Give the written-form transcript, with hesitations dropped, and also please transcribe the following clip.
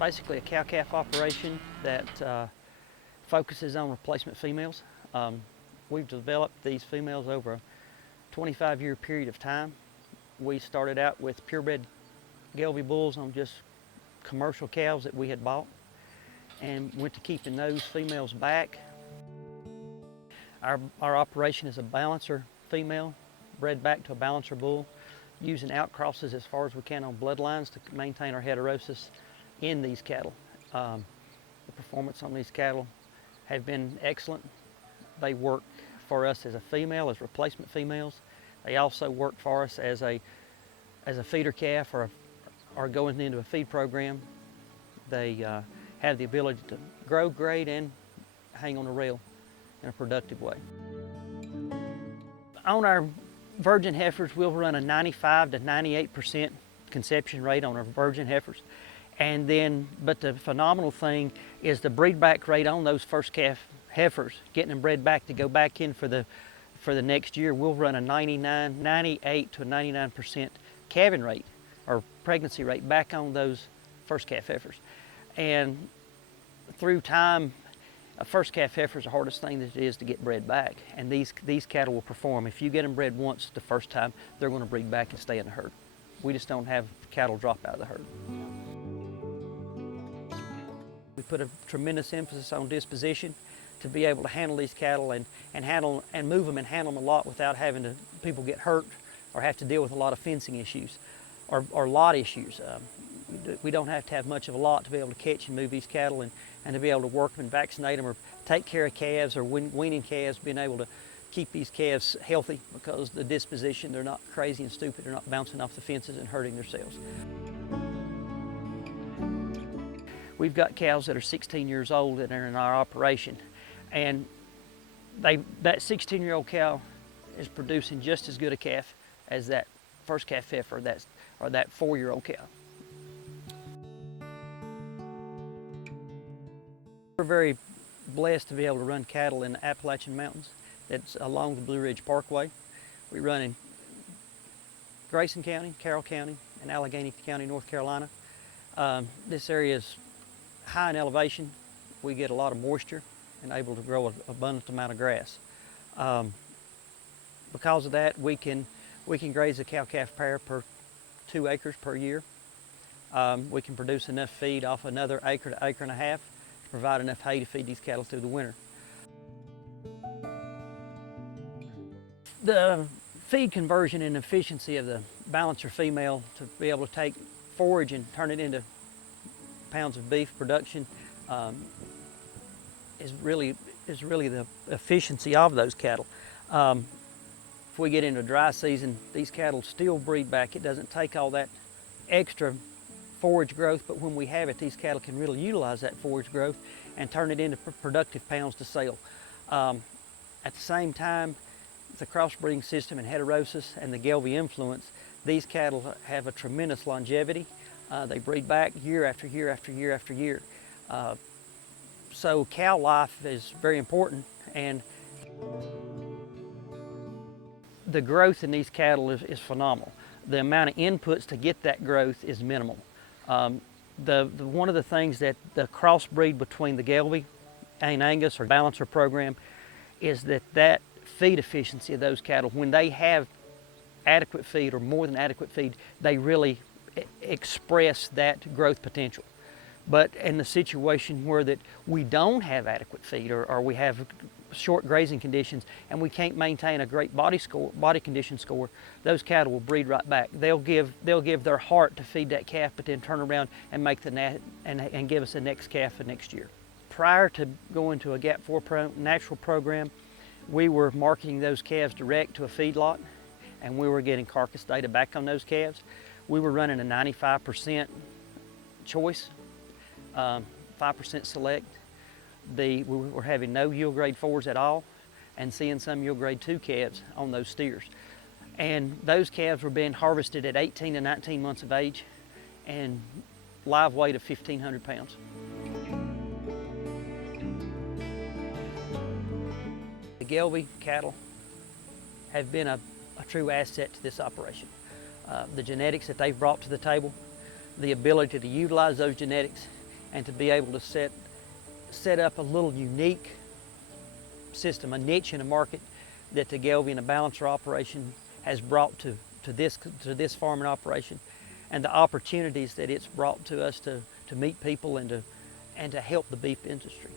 basically a cow-calf operation that focuses on replacement females. We've developed these females over a 25-year period of time. We started out with purebred Gale bulls on just commercial cows that we had bought, and went to keeping those females back. Our operation is a balancer female, bred back to a balancer bull, using outcrosses as far as we can on bloodlines to maintain our heterosis in these cattle. The performance on these cattle have been excellent. They work for us as a female, as replacement females. They also work for us as a feeder calf or going into a feed program. They have the ability to grow great and hang on a rail in a productive way. On our virgin heifers, we'll run a 95 to 98% conception rate on our virgin heifers. And then, but the phenomenal thing is the breed back rate on those first calf heifers, getting them bred back to go back in for the next year. We'll run a 98 to 99% calving rate or pregnancy rate back on those first calf heifers. And through time, a first calf heifer is the hardest thing that it is to get bred back, and these cattle will perform. If you get them bred once the first time, they're going to breed back and stay in the herd. We just don't have cattle drop out of the herd. We put a tremendous emphasis on disposition to be able to handle these cattle and move them and handle them a lot without having people get hurt or have to deal with a lot of fencing issues or lot issues. We don't have to have much of a lot to be able to catch and move these cattle and to be able to work them and vaccinate them or take care of calves or weaning calves, being able to keep these calves healthy because the disposition, they're not crazy and stupid, they're not bouncing off the fences and hurting themselves. We've got cows that are 16 years old that are in our operation, and that 16-year-old cow is producing just as good a calf as that first calf heifer or that 4-year-old cow. We're very blessed to be able to run cattle in the Appalachian Mountains. It's along the Blue Ridge Parkway. We run in Grayson County, Carroll County, and Allegheny County, North Carolina. This area is high in elevation. We get a lot of moisture and able to grow an abundant amount of grass. Because of that, we can graze a cow-calf pair per 2 acres per year. We can produce enough feed off another acre to acre and a half to provide enough hay to feed these cattle through the winter. The feed conversion and efficiency of the balancer female to be able to take forage and turn it into pounds of beef production is really the efficiency of those cattle. If we get into dry season, these cattle still breed back. It doesn't take all that extra forage growth, but when we have it, these cattle can really utilize that forage growth and turn it into productive pounds to sell. At the same time, the crossbreeding system and heterosis and the Gale influence, these cattle have a tremendous longevity. They breed back year after year after year after year. So cow life is very important, and the growth in these cattle is phenomenal. The amount of inputs to get that growth is minimal. One of the things that the crossbreed between the Gale and Angus or balancer program is that feed efficiency of those cattle, when they have adequate feed or more than adequate feed, they really express that growth potential. But in the situation where that we don't have adequate feed or we have short grazing conditions and we can't maintain a great body condition score, those cattle will breed right back. They'll give their heart to feed that calf, but then turn around and make and give us the next calf for next year. Prior to going to a GAP4 natural program, we were marketing those calves direct to a feedlot, and we were getting carcass data back on those calves. We were running a 95% choice, 5% select. We were having no yield grade 4s at all and seeing some yield grade 2 calves on those steers. And those calves were being harvested at 18 to 19 months of age and live weight of 1,500 pounds. The Gale cattle have been a true asset to this operation. The genetics that they've brought to the table, the ability to utilize those genetics and to be able to set up a little unique system, a niche in a market that the Gelby and the balancer operation has brought to this farming operation, and the opportunities that it's brought to us to meet people and to help the beef industry.